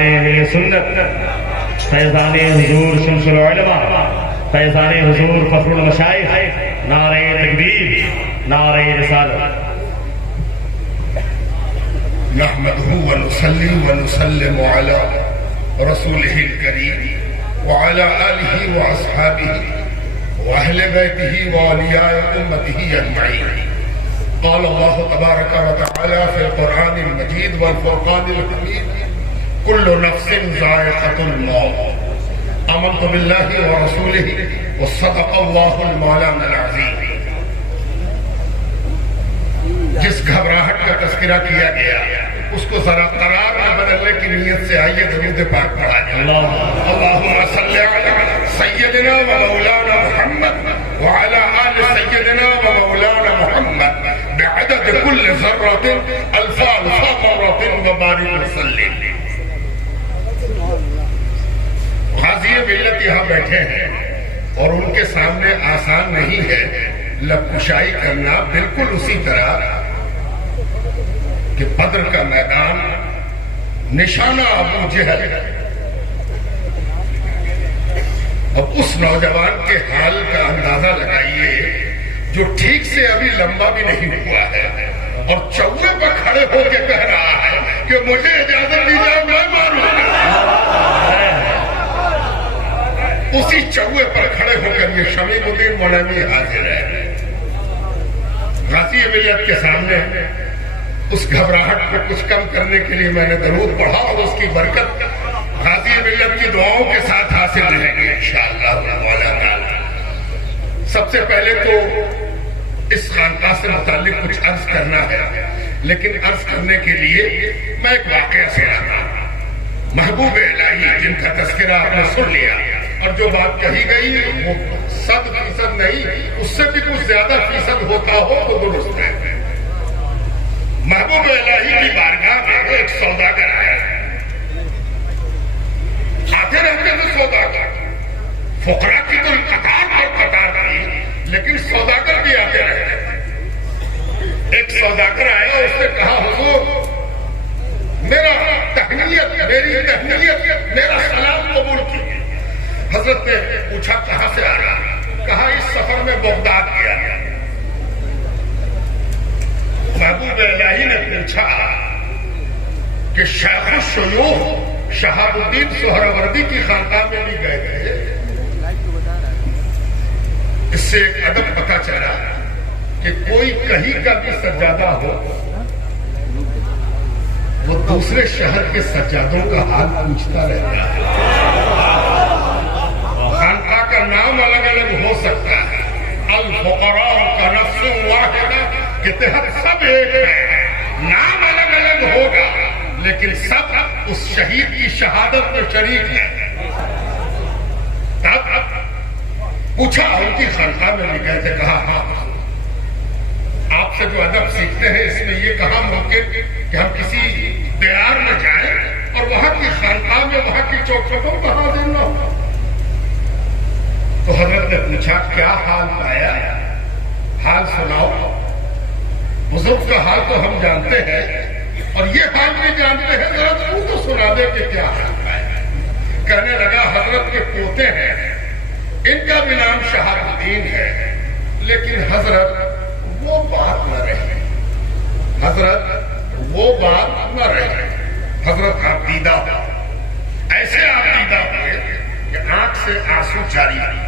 ہمارے اہل سنت فیضان حضور شمس العلماء فیضان حضور فخر المشائخ نعرہ تکبیر نعرہ رسالت نحمده ونصلي ونسلم على رسوله الكريم وعلى آله وأصحابه وأهل بيته وأولياء أمته أجمعين. قال الله تبارك وتعالى في القرآن المجيد والفرقان الحميد كل نفس ذائقة الموت آمنت بالله ورسوله وصدق الله المولانا العظيم. جس گھبراہٹ کا تذکرہ کیا گیا اس کو ذرا قرار میں بدلنے کی نیت سے آئیے درود پاک پڑھا جائے. اللہم صلی علی سیدنا و مولانا محمد وعلی آل سیدنا و مولانا محمد بعدد کل ذرات الفا مرات وبارک وسلم. غازی ملت یہاں بیٹھے ہیں اور ان کے سامنے آسان نہیں ہے لب کشائی کرنا، بالکل اسی طرح کہ بدر کا میدان نشانہ ابو جہل. اب اس نوجوان کے حال کا اندازہ لگائیے جو ٹھیک سے ابھی لمبا بھی نہیں ہوا ہے اور چوے پر کھڑے ہو کے کہہ رہا ہے کہ مجھے اجازت دیجیے میں ماروں. اسی چوے پر کھڑے ہو کر یہ شمیم الدین مولوی حاضر ہے. غازی ملت کے سامنے اس گھبراہٹ کو کچھ کم کرنے کے لیے میں نے درود پڑھا اور اس کی برکت غازی ملت کی دعاؤں کے ساتھ حاصل رہیں گے انشاءاللہ مولانا. سب سے پہلے تو اس خانقاہ سے متعلق کچھ عرض کرنا ہے، لیکن عرض کرنے کے لیے میں ایک واقعہ سناتا ہوں. محبوب الہی جن کا تذکرہ آپ نے سن لیا اور جو بات کہی گئی وہ 100% نہیں، اس سے بھی کچھ زیادہ فیصد ہوتا ہو تو درست ہے. محبوب الہی کی بارگاہ میں ایک سوداگر آیا. آتے رہتے تھے سوداگر، فقراء کی تو قطار پر قطار تھی لیکن سوداگر بھی آتے رہتے تھے. ایک سوداگر آیا، اس نے کہا حضور میری تہنیت میرا سلام قبول کیجیے. حضرت نے پوچھا کہاں سے آ رہا؟ کہا اس سفر میں بغداد کیا. محبوب الہی نے پوچھا کہ شیخ الشیوخ شہاب الدین سہروردی کی خانقاہ میں بھی گئے تھے؟ اس سے ایک ادب پتہ چلا کہ کوئی کہیں کا بھی سجادہ ہو وہ دوسرے شہر کے سجادوں کا حال پوچھتا رہتا ہے. خانقاہ کا نام الگ الگ ہو سکتا ہے، الفقراء کا نفس واحدہ کے تحت سب ایک ہے. نام الگ الگ ہوگا لیکن سب اس شہید کی شہادت میں شریک ہے. تب پوچھا ان کی خانقاہ میں بھی گئے تھے؟ کہا ہاں. آپ سے جو ادب سیکھتے ہیں اس میں یہ کہا ممکن کہ ہم کسی دیار میں جائیں اور وہاں کی خانقاہ میں وہاں کی چوکھٹوں کا حاضر نہ ہو. تو حضرت نے پوچھا کیا حال پایا؟ حال سناؤ. بزرگ کا حال تو ہم جانتے ہیں اور یہ حال بھی جانتے ہیں، ذرا تو سنا دے کہ کیا حال پایا. کہنے لگا حضرت کے پوتے ہیں، ان کا بھی نام شہاب الدین ہے، لیکن حضرت وہ بات نہ رہی. حضرت وہ بات نہ رہی. حضرت آپ دیدہ ہو، ایسے آپ دیدہ ہوئے کہ آنکھ سے آنسو جاری رہی.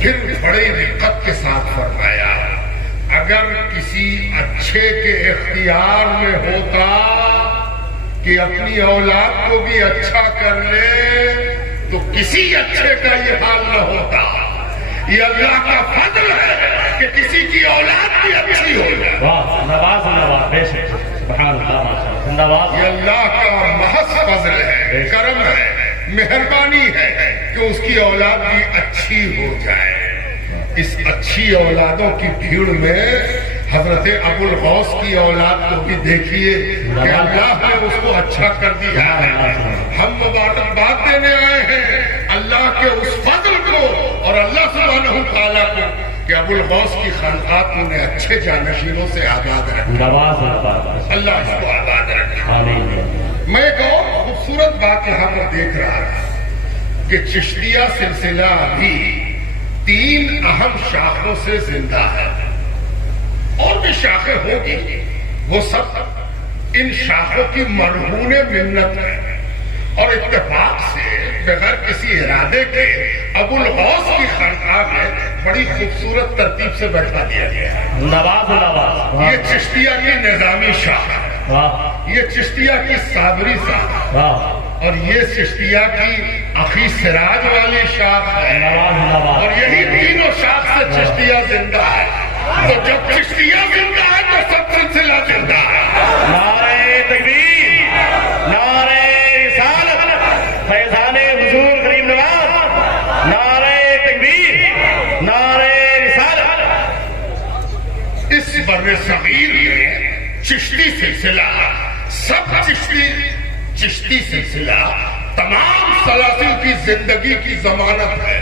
پھر بڑی دقت کے ساتھ فرمایا اگر کسی اچھے کے اختیار میں ہوتا کہ اپنی اولاد کو بھی اچھا کر لے تو کسی اچھے کا یہ حال نہ ہوتا. یہ اللہ کا فضل ہے کہ کسی کی اولاد بھی اچھی ہو جائے. یہ اللہ کا محض فضل ہے، کرم ہے، مہربانی ہے کہ اس کی اولاد بھی اچھی ہو جائے. اس اچھی اولادوں کی بھیڑ میں حضرت ابو الغوث کی اولاد کو بھی دیکھیے کہ اللہ نے اس کو اچھا کر دیا ہے. ہم مبارکباد دینے آئے ہیں اللہ کے اس فضل کو اور اللہ سبحانہ تعالیٰ کو کہ ابو الغوث کی خانقاہ نے اچھے جانشینوں سے آباد رکھا. اللہ اس کو آباد رکھا. بات یہاں پر دیکھ رہا تھا کہ چشتیہ سلسلہ بھی 3 اہم شاخوں سے زندہ ہے، اور بھی شاخیں ہوگی، وہ سب ان شاخوں کی مرہون منت ہے، اور اتفاق سے بغیر کسی ارادے کے ابو الغوث کی خانقاہ میں بڑی خوبصورت ترتیب سے بیٹھا دیا گیا ہے۔ نواز نواز، یہ چشتیہ کی نظامی شاخ ہے، یہ چشتیہ کی صابری شاخ ہے، اور یہ چشتیہ کی اخی سراج والی شاخ ہے، اور یہی تینوں شاخ سے چشتیہ زندہ ہے۔ تو جب چشتیہ زندہ ہے تو سب سلسلہ زندہ ہے۔ نعرہ تکبیر، نعرہ رسالت، فیضان حضور غریب نواز، نعرہ تکبیر، نعرہ رسالت۔ اس بر صغیر میں چشتی سلسلہ، سب چشتی سلسلہ تمام سلاسل کی زندگی کی ضمانت ہے۔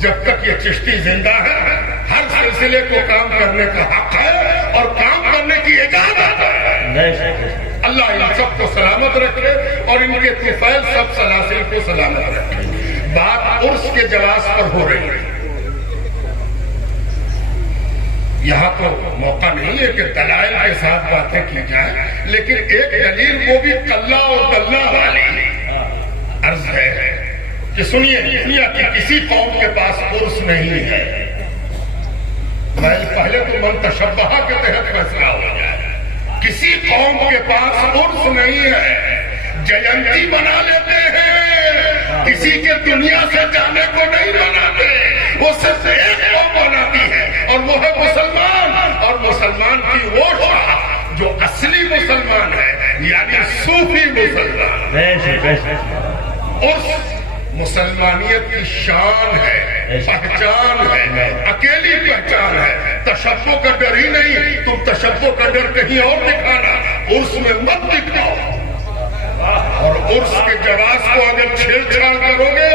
جب تک یہ چشتی زندہ ہے ہر سلسلے کو کام کرنے کا حق ہے اور کام کرنے کی اجازت ہے۔ اللہ ان سب کو سلامت رکھے اور ان کے طفیل سب سلاسل کو سلامت رکھے۔ بات عرس کے جواز پر ہو رہی ہے، یہاں تو موقع نہیں ہے کہ دلائل کے ساتھ باتیں کی جائیں، لیکن ایک دلیل وہ بھی قلہ اور دلہ والی عرض ہے کہ سنیے، دنیا کی کسی قوم کے پاس عرس نہیں ہے۔ پہلے تو من تشبہ کے تحت فیصلہ ہو جائے، کسی قوم کے پاس عرس نہیں ہے، جینتی بنا لیتے ہیں، کسی کے دنیا سے جانے کو نہیں بناتے، وہ صرف ایک قوم بناتی ہے اور وہ ہے مسلمان، اور مسلمان کی وہ شاخ جو اصلی مسلمان ہے، یعنی صوفی مسلمان۔ عرس مسلمانیت کی شان ہے، پہچان ہے، اکیلی پہچان ہے۔ تشبہ کا ڈر ہی نہیں، تم تشبہ کا ڈر کہیں اور دکھانا، عرس میں مت دکھاؤ۔ اور عرس کے جواز کو اگر چھیڑ چھاڑ کرو گے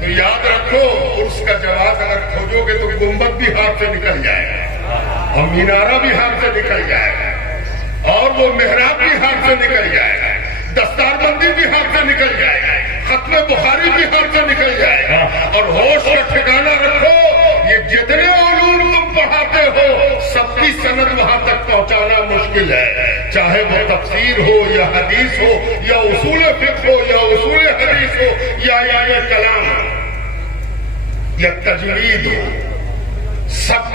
تو یاد رکھو، عرس کا جواز اگر کھوجو گے تو گنبد بھی ہاتھ سے نکل جائے گا، اور مینارہ بھی ہاتھ سے نکل جائے گا، اور وہ محراب بھی ہاتھ سے نکل جائے گا، دستار بندی بھی ہاتھ سے نکل جائے گا، ختم بخاری بھی ہاتھ سے نکل جائے گا۔ اور ہوش کا ٹھکانہ رکھو، یہ جتنے علوم تم پڑھاتے ہو سب کی سند وہاں تک پہنچانا مشکل ہے، چاہے وہ تفسیر ہو یا حدیث ہو یا اصول فقہ ہو یا اصول حدیث ہو یا کلام ہو یا تجوید ہو، سب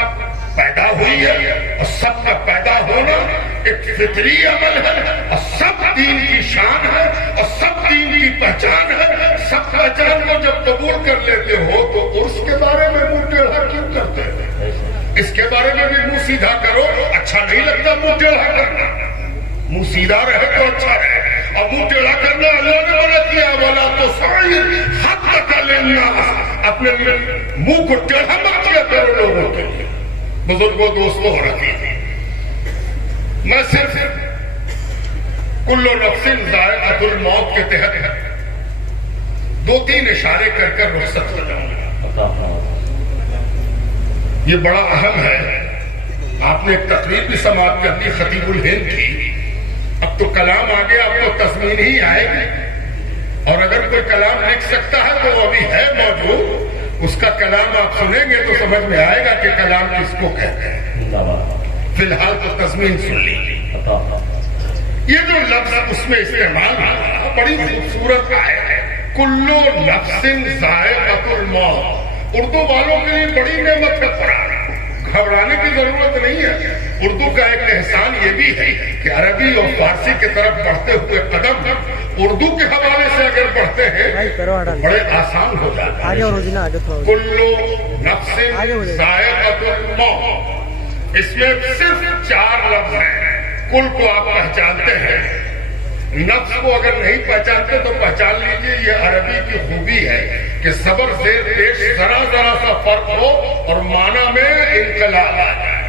پیدا ہوئی ہے، اور سب کا پیدا ہونا ایک فطری عمل ہے، اور سب دین کی شان ہے، اور سب دین کی پہچان ہے۔ سب پہچان کو جب قبول کر لیتے ہو تو عرس کے بارے میں منہ ٹیڑھا کیوں کرتے ہیں؟ اس کے بارے میں بھی منہ سیدھا کرو، اچھا نہیں لگتا منہ ٹیڑھا کرنا، منہ سیدھا رہے تو اچھا رہے، اور منہ ٹیڑھا کرنا اللہ نے منع کیا، وَلَا تُصَعِّرْ خَدَّكَ لِلنَّاسِ، اپنے منہ کو ٹیڑھا مت کیا کرو لوگوں کے لیے۔ بزرگوں دوستوں ہو رکھی تھی، میں صرف کلو نفس ذائقۃ الموت کے تحت 2-3 اشارے کر کر رخصت ہو جاؤں گا۔ یہ بڑا اہم ہے، آپ نے ایک تقریر بھی سماعت کر دی خطیب الہند کی، اب تو کلام آگے، اب تو تضمین ہی آئے گی، اور اگر کوئی کلام لکھ سکتا ہے تو وہ ابھی ہے موجود، اس کا کلام آپ سنیں گے تو سمجھ میں آئے گا کہ کلام کس کو کہتے ہیں۔ فی الحال تو تضمین سن لیجیے۔ یہ جو لفظ اس میں استعمال ہوا بڑی خوبصورت آیت ہے، کلو نفس ذائقۃ الموت۔ اردو والوں کے لیے بڑی نعمت ہے قرآن، گھبرانے کی ضرورت نہیں ہے۔ اردو کا ایک احسان یہ بھی ہے کہ عربی اور فارسی کی طرف بڑھتے ہوئے قدم اردو کے حوالے سے اگر بڑھتے ہیں تو بڑے آسان ہو جاتے ہیں۔ کلو نفس ذائقۃ الموت، اس میں صرف 4 لفظ ہیں۔ کل کو آپ پہچانتے ہیں، نفس کو اگر نہیں پہچانتے تو پہچان لیجئے، یہ عربی کی خوبی ہے کہ زبر زیر پیش ذرا ذرا سا فرق ہو اور معنی میں انقلاب آ جائے۔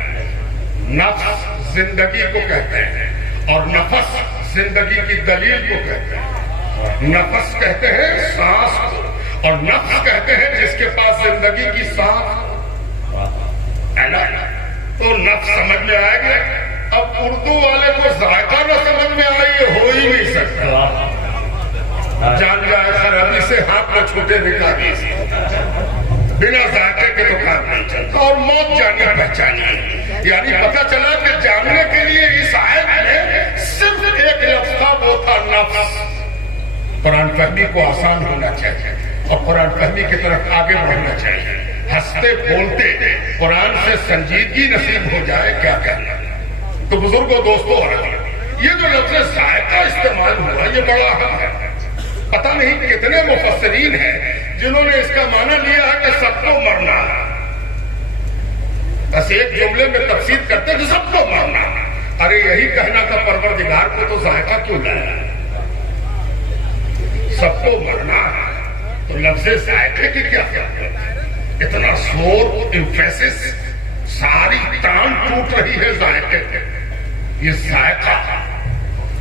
نفس زندگی کو کہتے ہیں، اور نفس زندگی کی دلیل کو کہتے ہیں۔ نفس کہتے ہیں سانس کو، اور نفس کہتے ہیں جس کے پاس زندگی کی سانس ہو۔ تو تو نفس سمجھ میں آئے گا. اب اردو والے کو ذائقہ نہ سمجھ میں آئے یہ ہو ہی نہیں سکتا. جان جائے خرابی سے ہاتھ نہ چھوٹے نکالی سے بنا ذائقے کے تو کام نہیں چلتا. اور موت جانی پہچانی یعنی پتہ چلا کہ جاننے کے لیے اس آیت میں صرف ایک لفظ تھا وہ تھا نفس. قرآن فہمی کو آسان ہونا چاہیے اور قرآن فہمی کی طرف آگے بڑھنا چاہیے. ہنستے بولتے قرآن سے سنجیدگی نصیب ہو جائے کیا کہنا. تو بزرگوں دوستوں اور یہ جو لفظ ذائقہ استعمال ہوا یہ بڑا اہم ہے. پتہ نہیں کتنے مفسرین ہیں جنہوں نے اس کا معنی لیا ہے کہ سب کو مرنا. بس ایک جملے میں تفسیر کرتے کہ سب کو مرنا. ارے یہی کہنا تھا پروردگار کو تو ذائقہ کیوں لایا. سب کو مرنا تو لفظ ذائقے کی کیا اتنا زور ایمفیسس ساری ٹانگ ٹوٹ رہی ہے ذائقے پہ. یہ ذائقہ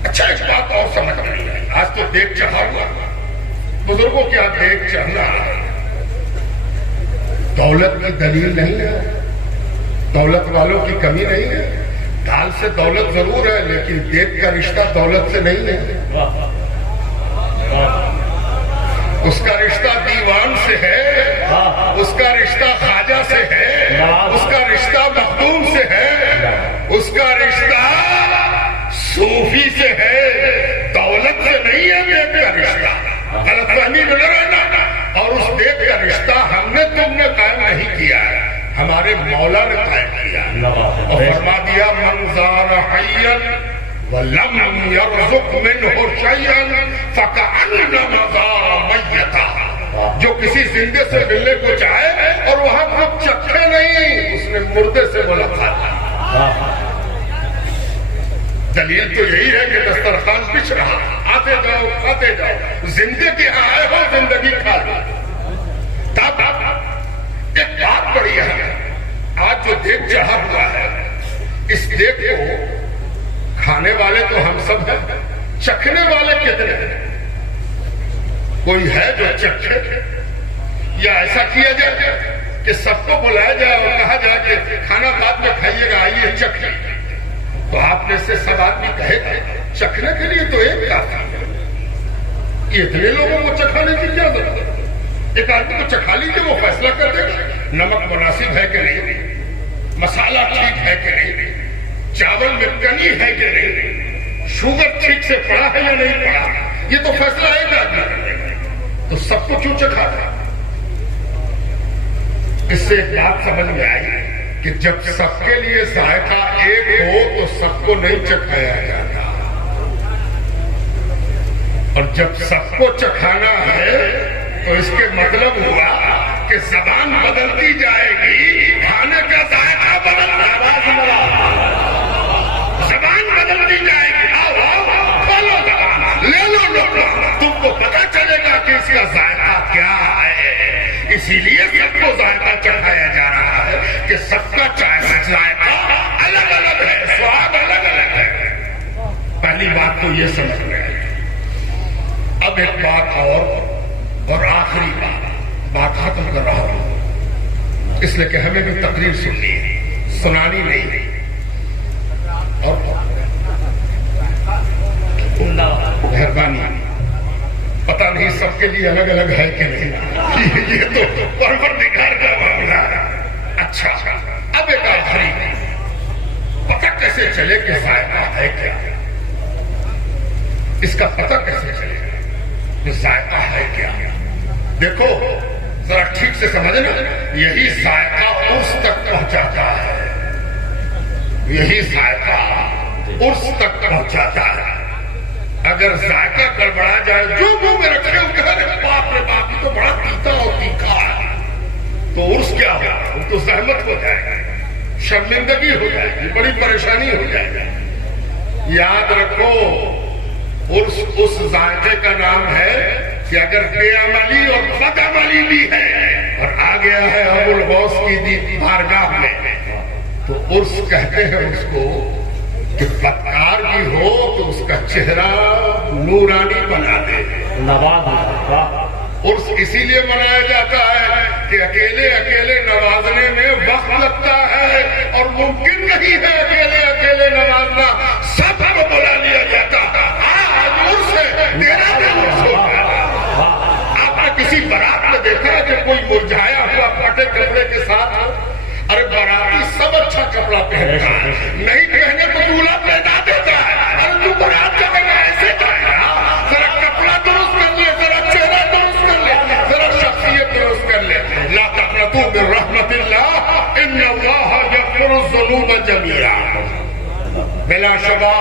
اچھا ایک بات اور سمجھ رہی ہے. آج تو دیکھ چڑھا ہوا بزرگوں کیا دیکھ چڑھنا دولت کی دلیل نہیں ہے. دولت والوں کی کمی نہیں ہے. دال سے دولت ضرور ہے لیکن دیکھ کا رشتہ دولت سے نہیں ہے. اس کا رشتہ دیوان سے ہے. اس کا رشتہ خواجہ سے ہے. اس کا رشتہ مخدوم سے ہے. اس کا رشتہ صوفی سے ہے. دولت سے نہیں ہے دیکھ کا رشتہ. غلط فہمی میں نہ رہنا. اور اس دیکھ کا رشتہ ہم نے تم نے قائم نہیں کیا ہے ہمارے مولا نے قائم کیا اور فرما دیا من زار حیا ولم يرزق منه شيئا فكأنما زار میتا. جو کسی زندے سے ملنے کو چاہے اور وہاں کچھ چکھے نہیں اس نے مردے سے ملاقات. دلیل تو یہی ہے کہ دسترخوان پچھ رہا آتے جاؤ کھاتے جاؤ. زندے کے یہاں آئے ہو زندگی کھا لو. تب ایک بات بڑی ہے. آج جو دیکھ چڑھا ہوا ہے اس دیکھ کو کھانے والے تو ہم سب ہیں. چکھنے والے کتنے ہیں. کوئی ہے جو چکھے یا ایسا کیا جائے کہ سب کو بلایا جائے اور کہا جائے کہ کھانا بعد میں کھائیے گا آئیے چکھے. تو آپ نے سے سب آدمی کہے تھے چکھنے کے لیے تو ایک کافی ہے. یہ اتنے لوگوں کو چکھانے کی کیا ضرورت ہے. ایک آدمی کو چکھا لیجیے وہ فیصلہ کر دے گا نمک مناسب ہے کہ نہیں, مسالہ ٹھیک ہے کہ نہیں, چاول میں کنی ہے کہ نہیں, شوگر ٹھیک سے پڑا ہے یا نہیں پڑا. یہ تو فیصلہ ایک آدمی کر دے گا. تو سب کو کیوں چکھا تھا. اس سے ایک بات سمجھ میں آئی کہ جب سب کے لیے ذائقہ ایک ہو تو سب کو نہیں چکھایا جاتا. اور جب سب کو چکھانا ہے تو اس کے مطلب ہوا کہ زبان بدلتی جائے گی کھانے کا ذائقہ بدلنا. زبان بدلتی جائے گی. آؤ آؤ کھولو زبان لے لو لوگ تم کو پتا چلے گا کہ اس کا ذائقہ کیا ہے. اسی لیے سب کو ذائقہ چکھایا جا رہا ہے کہ سب کا ذائقہ الگ الگ ہے, سواد الگ الگ ہے. پہلی بات تو یہ سمجھ میں آئی. اب ایک بات اور آخری بات ختم کر رہا ہوں اس لیے کہ ہمیں بھی تقریر سننی ہے سنانی نہیں. اور مہربانی پتہ نہیں سب کے لیے الگ الگ ہے کہ نہیں. یہ تو پروردگار کا معاملہ ہے. اچھا اب ایک آخری پتہ کیسے چلے کہ ذائقہ ہے کیا. اس کا پتہ کیسے چلے کہ ذائقہ ہے کیا. دیکھو ذرا ٹھیک سے سمجھنا. یہی ذائقہ عرس تک پہنچاتا ہے. یہی ذائقہ عرس تک پہنچاتا ہے. اگر ذائقہ گڑبڑا جائے جو منہ میں رکھے اس کے باپ رے باپ تو بڑا پیتا اور تیکھا ہے تو عرس کیا ہوگا. وہ تو زحمت ہو جائے گا, شرمندگی ہو جائے گی, بڑی پریشانی ہو جائے گی. یاد رکھو عرس اس ذائقے کا نام ہے کہ اگر بے عملی اور بد عملی بھی ہے اور آ گیا ہے ابو الغوث کی بارگاہ میں تو عرس کہتے ہیں اس کو کہ بدکار بھی ہو تو اس کا چہرہ نورانی بنا دے. عرس اسی لیے منایا جاتا ہے کہ اکیلے اکیلے نوازنے میں وقت لگتا ہے اور ممکن کپڑا پہنتا ہے, نہیں پہنے تو دولہا پیدا دیتا ہے. ارے تو برات کا میں ایسے کہا, ذرا کپڑا درست کر لے, ذرا چہرہ درست کر لے, ذرا شخصیت درست کر لے. لا تقنطوا من رحمت اللہ ان اللہ یغفر الذنوب جميعا. بلا شبہ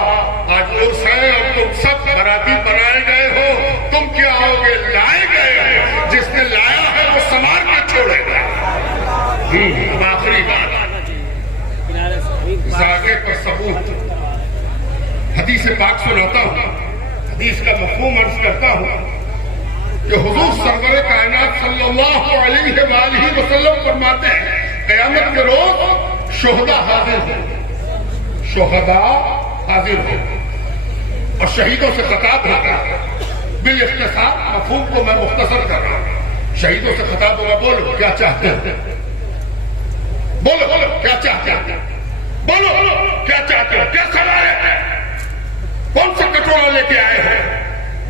آج عرس ہے اور تم سب باراتی بنائے گئے ہو, تم کیا ہوگے؟ لائے گئے ہو. جس نے لایا ہے وہ سنبھال کے چھوڑے گا. آخری بات, زاگے پر ثبوت. حدیث پاک سناتا ہوں, حدیث کا مفہوم عرض کرتا ہوں کہ حضور سرور کائنات صلی اللہ علیہ وآلہ وسلم فرماتے ہیں قیامت کے روز شہداء حاضر ہوں, شہداء حاضر ہو اور شہیدوں سے خطاب ہوگا. بالاختصار مفہوم کو میں مختصر کر رہا ہوں. شہیدوں سے خطاب ہوگا, بولو کیا چاہتے ہو, بولو کیا چاہتے ہو, بولو کیا چاہتے ہو, کیا سوال ہے, کون سا کٹورا لے کے آئے ہو,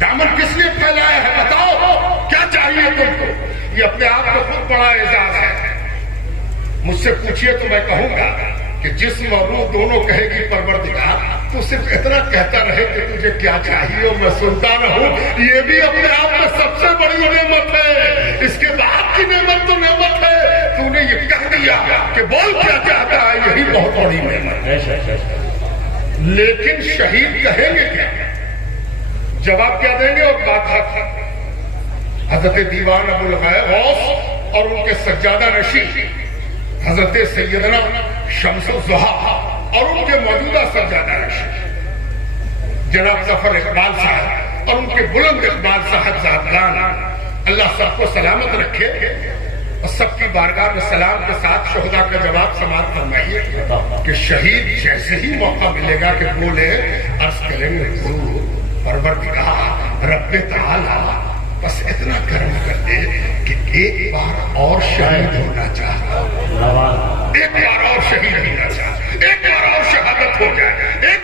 دامن کس لیے پھیلایا ہے, بتاؤ کیا چاہیے تم کو. یہ اپنے آپ کو خود بڑا اعزاز ہے. مجھ سے پوچھئے تو میں کہوں گا کہ جسم اور روح دونوں کہے گی پروردگار, تو صرف اتنا کہتا رہے کہ تجھے کیا چاہیے اور میں سنتا رہوں, یہ بھی اپنے آپ میں سب سے بڑی نعمت ہے. اس کے بعد کی نعمت تو نعمت ہے, تو نے یہ کہہ دیا کہ بول کیا چاہتا ہے, یہی بہت بڑی نعمت ہے. لیکن شہید کہیں گے کیا, جواب کیا دیں گے؟ اور بات حضرت دیوان ابو الغوث اور ان کے سجادہ نشین حضرت سیدنا شمس الضحیٰ اور ان کے موجودہ سجادہ نشین جناب ظفر اقبال صاحب اور ان کے بلند اقبال صاحب زادگان, اللہ سب کو سلامت رکھے, اور سب کی بارگاہ میں سلام کے ساتھ شہداء کا جواب سماعت فرمائیے کہ شہید جیسے ہی موقع ملے گا کہ بولے, عرض کریں گے حضور پروردگار رب تعالی بس اتنا کرم کر دے کہ ایک بار اور شہید ہونا چاہتا ہوں, ایک بار اور شہید ہونا چاہتا, ایک بار اور شہادت ہو جائے, ایک